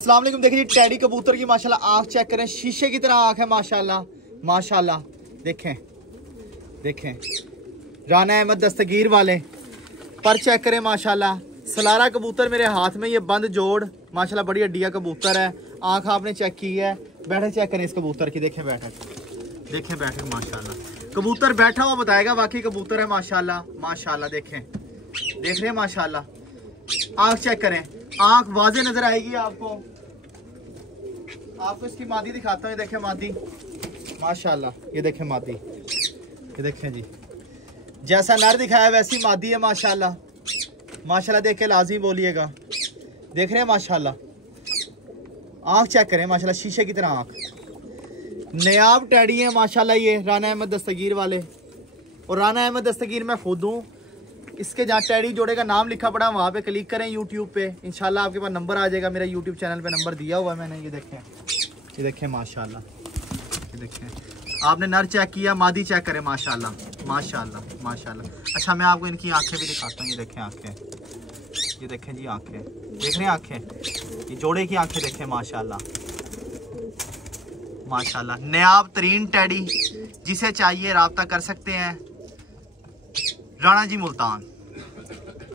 अस्सलाम वालेकुम। देखिए टैडी कबूतर की माशाल्लाह आंख चेक करें, शीशे की तरह आंख है माशाल्लाह माशाल्लाह। देखें देखें राना अहमद दस्तगीर वाले पर चेक करें माशाल्लाह। सलारा कबूतर मेरे हाथ में, ये बंद जोड़ माशाल्लाह, बड़ी हड्डिया कबूतर है। आंख आपने चेक की है, बैठक चेक करें इस कबूतर की। देखें बैठक, देखें बैठक माशाल्लाह। कबूतर बैठा हुआ बताएगा वाकई कबूतर है माशाल्लाह माशाल्लाह। देखें देख रहे हैं माशाल्लाह। आंख चेक करें, आंख वाजे नजर आएगी आपको। आपको इसकी मादी दिखाता हूँ। ये देखें मादी माशाल्लाह, ये देखें मादी, ये देखें जी, जैसा नर दिखाया वैसी मादी है माशाल्लाह माशाल्लाह। देख के लाजिम बोलिएगा। देख रहे हैं माशाल्लाह, आंख चेक करें माशाल्लाह, शीशे की तरह आंख। नयाब टैडी है माशाल्लाह ये राना अहमद दस्तगीर वाले। और राना अहमद दस्तगीर मैं खुद हूँ। इसके जहाँ टैडी जोड़े का नाम लिखा पड़ा वहाँ पे क्लिक करें यूट्यूब पे, इंशाल्लाह आपके पास नंबर आ जाएगा। मेरा यूट्यूब चैनल पे नंबर दिया हुआ है मैंने। ये देखें माशाल्लाह, ये देखें। आपने नर चेक किया, मादी चेक करें माशाल्लाह माशाल्लाह माशाल्लाह। अच्छा मैं आपको इनकी आंखें भी दिखाता हूँ। ये देखें आंखें, ये देखें जी आंखें, देख रहे हैं आंखें, ये जोड़े की आंखें देखें माशाल्लाह माशाल्लाह। नयाब तरीन टैडी, जिसे चाहिए राब्ता कर सकते हैं। राणा जी मुल्तान।